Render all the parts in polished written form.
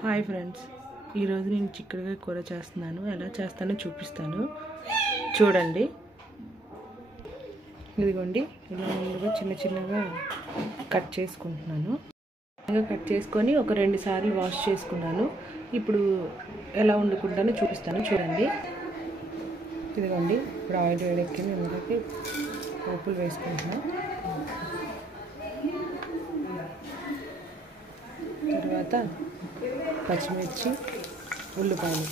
Hi friends, ఈరోజు నేను చిక్కుడుకాయ కూర చేస్తున్నాను. ఎలా చేస్తానో చూపిస్తాను, చూడండి. ఇదిగోండి, ఇలా ముందుగా చిన్న చిన్నగా కట్ చేసుకుంటున్నాను. కట్ చేసుకొని ఒక 2 సార్లు వాష్ చేసుకున్నాను. ఇప్పుడు ఎలా వండుకుంటానో చూపిస్తాను, చూడండి. ఇదిగోండి, ఇప్పుడు ఆయిల్ వేడెక్కింది. ఇందులోకి పోపులు వేసుకుంటున్నాను. తర్వాత పచ్చిమిర్చి, ఉల్లిపాయలు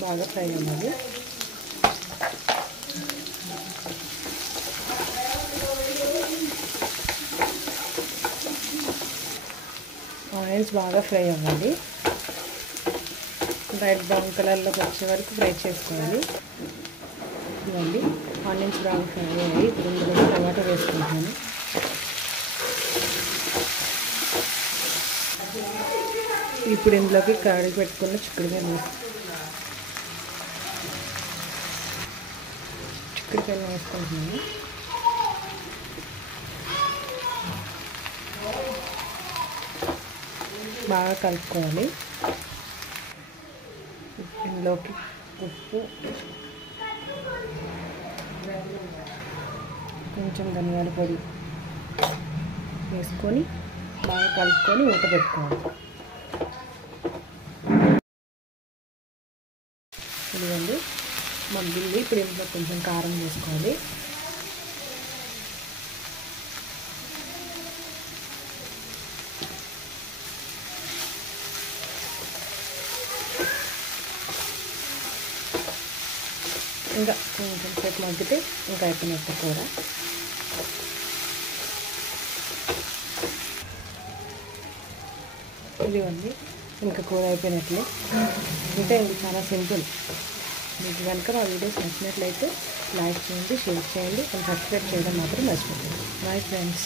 బాగా ఫ్రై అవ్వాలి. ఆనియన్స్ బాగా ఫ్రై అవ్వాలి. లైట్ బ్రౌన్ కలర్లోకి వచ్చే వరకు ఫ్రై చేసుకోవాలి. ఇవ్వండి, ఆనియన్స్ బాగా ఫ్రై అయ్యాయి. ఇప్పుడు ఇందులో టమాటో వేసుకుంటాను. ఇప్పుడు ఇందులోకి కడిగి పెట్టుకున్న చిక్కుడుకాయలు వేసుకుంటున్నాను. బాగా కలుపుకోవాలి. ఇందులోకి ఉప్పు, కొంచెం ధనియాల పొడి వేసుకొని బాగా కలుపుకొని మూత పెట్టుకోవాలి. ఇదిగోండి, మగ్గింది. ఇప్పుడు ఇందులో కొంచెం కారం వేసుకోవాలి. ఇంకా కొంచెం సేపు మగ్గితే ఇంకా అయిపోయినట్టు కూర. ఇదిగోండి, ఇంకా కూర అయిపోయినట్లే. అంటే ఇది చాలా సింపుల్. మీకు కనుక మా వీడియోస్ నచ్చినట్లయితే లైక్ చేయండి, షేర్ చేయండి, అండ్ సబ్స్క్రైబ్ చేయడం మాత్రం మర్చిపోకండి. Bye friends.